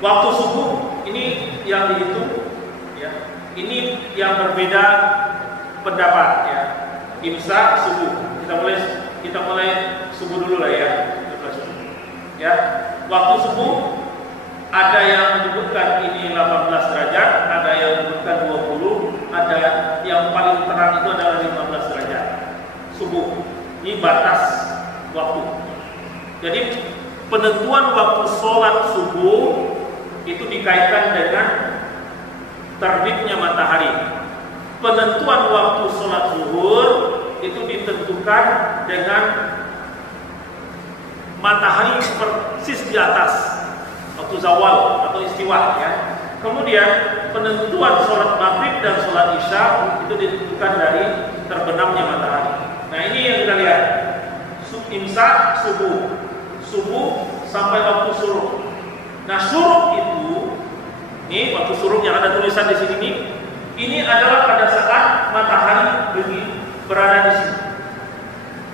Waktu subuh ini yang dihitung, ya. Ini yang berbeda pendapat, ya. Imsak subuh. Kita mulai subuh dulu lah, ya. Ya. Waktu subuh ada yang menyebutkan ini 18 derajat, ada yang menyebutkan 20, ada yang paling terang itu adalah 15 derajat. Subuh. Ini batas waktu. Jadi penentuan waktu sholat subuh itu dikaitkan dengan terbitnya matahari. Penentuan waktu sholat zuhur itu ditentukan dengan matahari persis di atas waktu zawal atau istiwa, ya. Kemudian penentuan sholat maghrib dan sholat isya itu ditentukan dari terbenamnya matahari. Nah, ini yang kita lihat. Imsak subuh sampai waktu syuruk. Nah, syuruk itu, ini waktu syuruk yang ada tulisan di sini nih, ini adalah pada saat matahari berada di sini.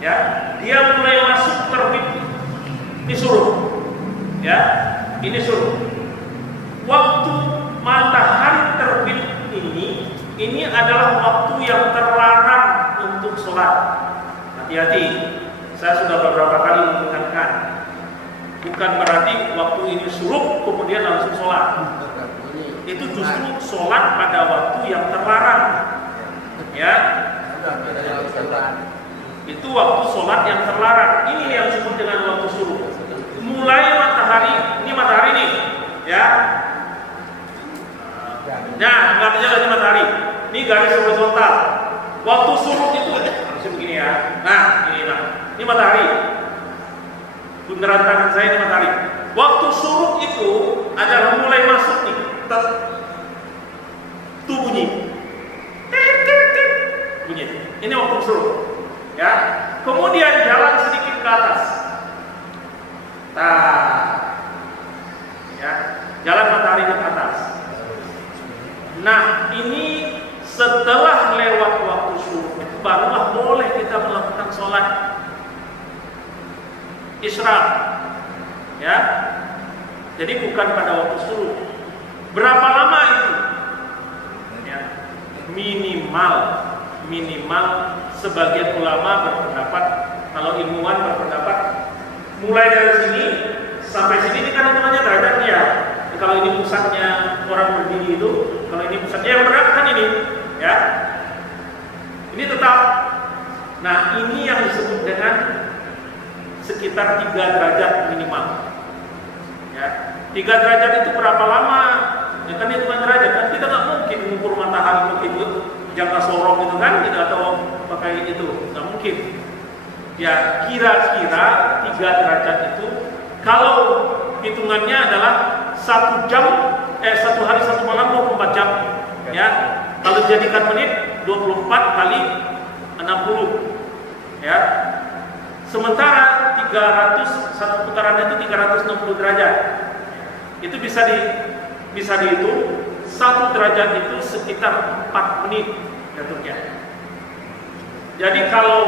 Ya, dia mulai masuk terbit. Ini syuruk. Ya, ini syuruk. Waktu matahari terbit ini adalah waktu yang terlarang untuk sholat. Hati-hati. Saya sudah beberapa kali mengingatkan. Bukan berarti waktu ini syuruk kemudian langsung sholat. Itu justru sholat pada waktu yang terlarang. Ya. Itu waktu sholat yang terlarang. Ini yang disebut dengan waktu syuruk. Mulai matahari, ini matahari nih, ya. Nah, nggak bisa lagi matahari. Ini garis horizontal. Waktu syuruk itu harusnya begini, ya. Nah, ini matahari. Bundaran tangan saya ini matahari. Waktu syuruk itu adalah mulai masuk nih. Tuh bunyi. Bunyi. Ini waktu syuruk. Ya. Kemudian jalan sedikit ke atas. Ya. Jalan matahari ke atas. Nah, ini setelah lewat waktu syuruk barulah boleh kita melakukan sholat isyraq, ya. Jadi bukan pada waktu syuruk. Berapa lama itu? Ya. Minimal sebagian ulama berpendapat, kalau ilmuwan berpendapat mulai dari sini sampai sini ini kan hitungannya derajatnya. Kalau ini pusatnya orang berdiri itu, kalau ini pusatnya yang berat kan ini, ya. Ini tetap. Nah, ini yang disebut dengan sekitar 3 derajat minimal. Ya, 3 derajat itu berapa lama? Ya kan hitungan derajat kan kita nggak mungkin mengukur matahari begitu jangka sorong itu kan, kita atau pakai itu nggak mungkin. Ya, kira-kira 3 derajat itu kalau hitungannya adalah 1 hari 1 malam 24 jam. Ya, kalau dijadikan menit 24 kali 60. Ya. Sementara 1 putaran itu 360 derajat. Itu bisa dihitung 1 derajat itu sekitar 4 menit jatuhnya. Jadi kalau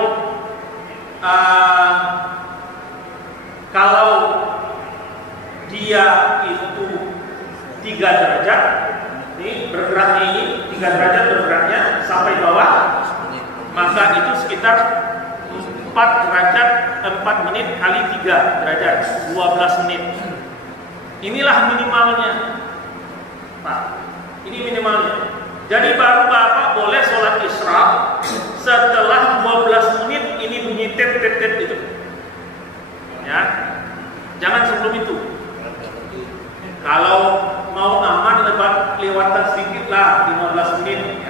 dia itu 3 derajat, ini bergeraknya ini 3 derajat bergeraknya sampai bawah, maka itu sekitar 4 menit kali 3 derajat, 12 menit. Inilah minimalnya, Pak. Ini minimalnya. Jadi baru Bapak boleh sholat isyraq setelah 12 menit ini bunyi tet itu. Ya, jangan sebelum itu. Kalau mau aman lewatkan sedikit lah 15 menit.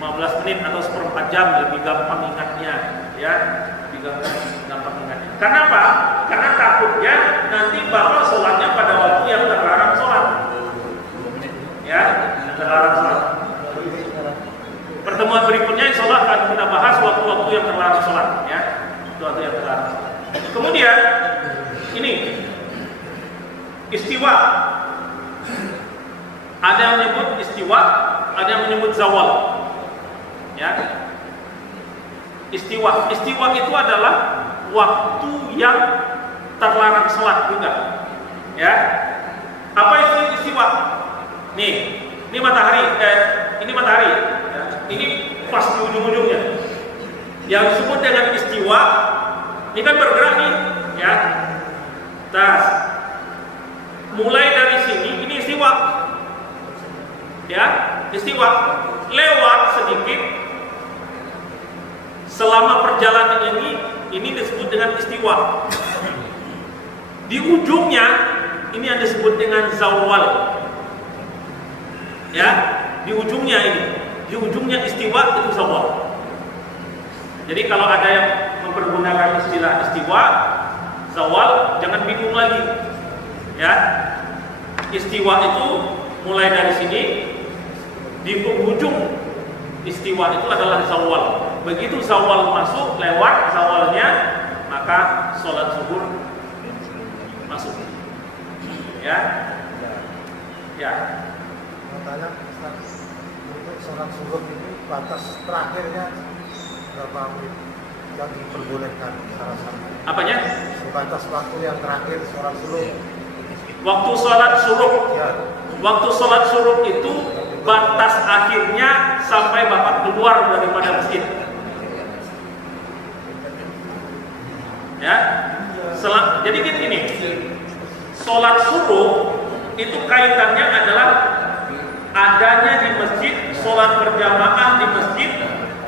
15 menit atau 1/4 jam lebih gampang ingatnya, ya, lebih gampang ingatnya. Kenapa? Karena takutnya nanti Bapak sholatnya pada waktu yang terlarang sholat, ya, terlarang sholat. Pertemuan berikutnya insya Allah akan kita bahas waktu-waktu yang terlarang sholat, ya, waktu yang terlarang sholat. Kemudian ini istiwa. Ada yang menyebut istiwa, ada yang menyebut zawal. Ya. Istiwa itu adalah waktu yang terlarang sholat juga. Ya. Apa istiwa? Nih, ini matahari. Ini matahari. Ya. Ini pas di ujung-ujungnya. Yang disebut dengan istiwa, ini kan bergerak nih, ya. Tas. Mulai dari sini, ini istiwa. Ya, istiwa. Lewat sedikit. Selama perjalanan ini disebut dengan istiwa. Di ujungnya, ini yang disebut dengan zawal. Ya, di ujungnya ini. Di ujungnya istiwa itu zawal. Jadi kalau ada yang mempergunakan istilah istiwa, zawal, jangan bingung lagi. Ya, istiwa itu mulai dari sini, di penghujung istiwa itu adalah zawal. Begitu zawal masuk, lewat zawalnya, maka sholat zuhur masuk. Ya, ya. Katanya untuk sholat zuhur ini batas terakhirnya berapa menit yang diperbolehkan secara santai? Apanya? Batas waktu yang terakhir sholat zuhur. Waktu sholat suruh. Ya. Waktu sholat suruh itu batas akhirnya sampai bapak keluar daripada masjid. Ya. Jadi gini. Sholat suruh itu kaitannya adalah adanya di masjid, sholat berjamaah di masjid.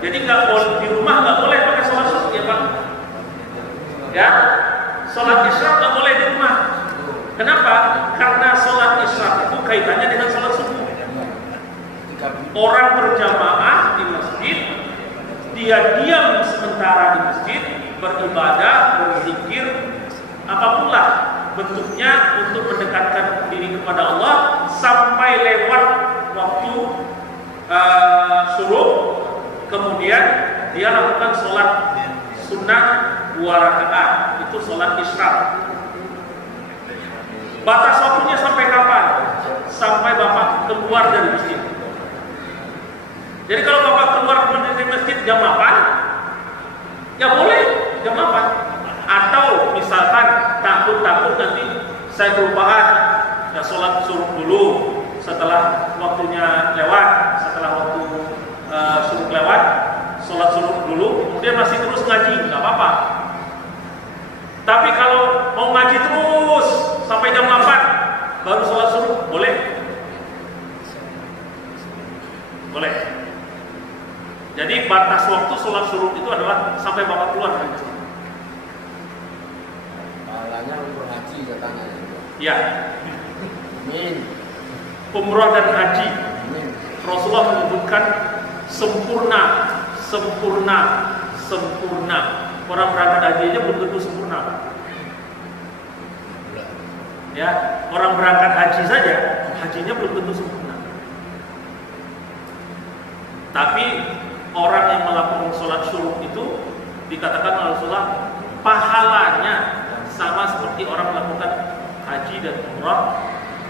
Jadi nggak boleh di rumah, nggak boleh pakai sholat suruh, ya Pak. Ya, sholat isya nggak boleh di rumah. Kenapa? Karena sholat isya itu kaitannya dengan sholat subuh. Orang berjamaah di masjid, dia diam sementara di masjid, beribadah, berzikir, apapun lah bentuknya untuk mendekatkan diri kepada Allah sampai lewat waktu subuh. Kemudian dia lakukan sholat sunnah 2 rakaat, itu sholat isya. Batas waktunya sampai kapan? Sampai bapak keluar dari masjid. Jadi kalau bapak keluar dari masjid jam 8, ya boleh jam 8. Atau misalkan takut nanti saya kelupaan, ya sholat suruh dulu setelah waktunya lewat, setelah waktu suruh lewat, sholat suruh dulu, kemudian masih terus ngaji, nggak apa-apa. Tapi kalau mau ngaji terus sampai jam 8 baru sholat suruh, boleh? Boleh. Jadi batas waktu sholat suruh itu adalah sampai bapak keluar dari masjid. Pahalanya untuk haji katanya. Ya. Amin. Umrah dan haji. Amin. Rasulullah menyebutkan sempurna. Orang berangkat haji aja belum tentu sempurna. Ya, orang berangkat haji saja hajinya belum tentu sempurna. Tapi orang yang melakukan sholat suruh itu dikatakan oleh Rasulullah pahalanya sama seperti orang melakukan haji dan umrah,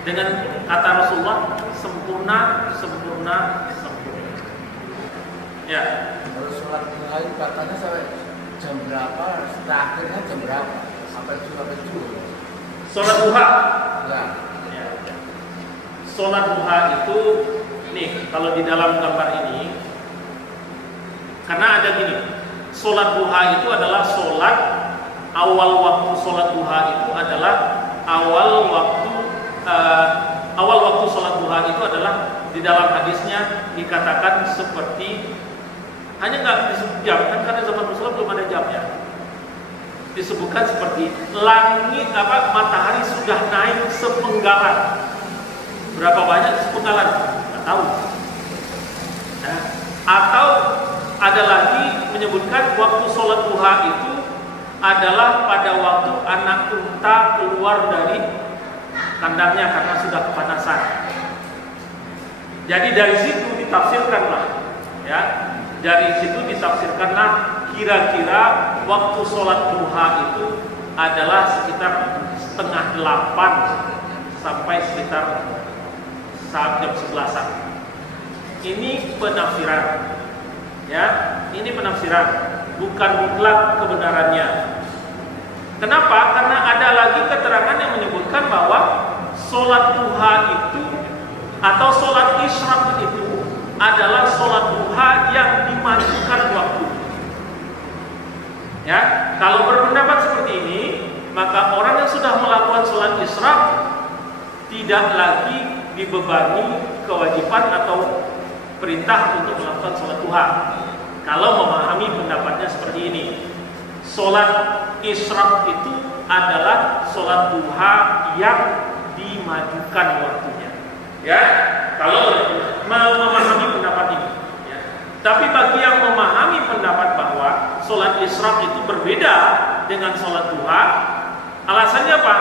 dengan kata Rasulullah sempurna. Ya. Kalau sholat lain katanya sampai jam berapa? Terakhirnya jam berapa? Sampai zuhur. Sholat duha. Ya. Ya. Sholat duha itu nih kalau di dalam gambar ini, karena ada gini, sholat duha itu adalah sholat awal waktu sholat duha itu adalah awal waktu sholat duha itu adalah di dalam hadisnya dikatakan seperti, hanya nggak disebut jam kan karena zaman Rasulullah belum ada jamnya, disebutkan seperti langit matahari sudah naik sepenggalan. Berapa banyak sepenggalan? Nggak tahu. Nah, atau ada lagi menyebutkan waktu sholat duha itu adalah pada waktu anak unta keluar dari kandangnya karena sudah kepanasan. Jadi dari situ ditafsirkanlah, ya, dari situ ditafsirkanlah kira-kira waktu sholat duha itu adalah sekitar 7:30 sampai sekitar saat jam 11-an. Ini penafsiran, ya, ini penafsiran, bukan mutlak kebenarannya. Kenapa? Karena ada lagi keterangan yang menyebutkan bahwa sholat duha itu atau sholat isyraq itu adalah sholat duha yang dimajukan waktu. Ya, kalau berpendapat seperti ini, maka orang yang sudah melakukan sholat isyraq tidak lagi dibebani kewajiban atau perintah untuk melakukan sholat duha. Kalau memahami pendapatnya seperti ini, sholat isyraq itu adalah sholat duha yang dimajukan waktunya. Ya, kalau memahami pendapat ini. Ya. Tapi bagi yang memahami pendapat bahwa sholat isyraq itu berbeda dengan sholat duha, alasannya apa?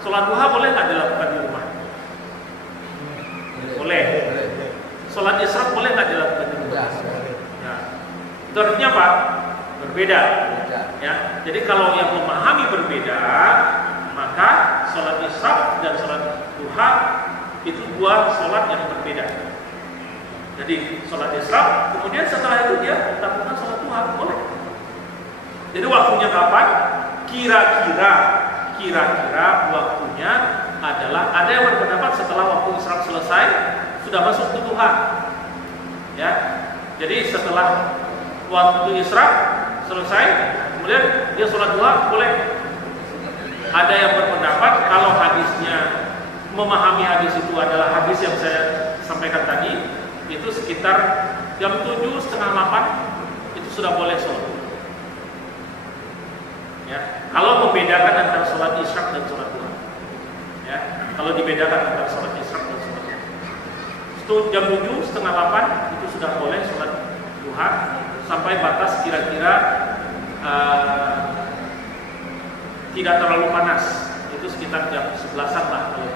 Sholat duha boleh nggak dilakukan di rumah? Boleh. Sholat isyraq boleh nggak dilakukan di rumah? Ya. Itu artinya apa? Berbeda. Ya. Jadi kalau yang memahami berbeda, maka sholat isyraq dan sholat duha itu dua sholat yang berbeda. Jadi sholat isyraq, kemudian setelah itu dia lakukan sholat duha, boleh. Jadi waktunya kapan? Kira-kira waktunya adalah, ada yang berpendapat setelah waktu isyraq selesai sudah masuk ke duha. Ya. Jadi setelah waktu isyraq selesai, kemudian dia sholat duha, boleh. Ada yang berpendapat kalau hadisnya, memahami hadis itu adalah hadis yang saya sampaikan tadi, itu sekitar jam 7, setengah 8 itu sudah boleh sholat. Ya, kalau membedakan antara sholat isyraq dan sholat duha. Ya, kalau dibedakan antara sholat isyraq dan sholat duha. Itu jam 7, setengah 8 itu sudah boleh sholat duha sampai batas kira-kira tidak terlalu panas. Itu sekitar jam 11-an lah kalau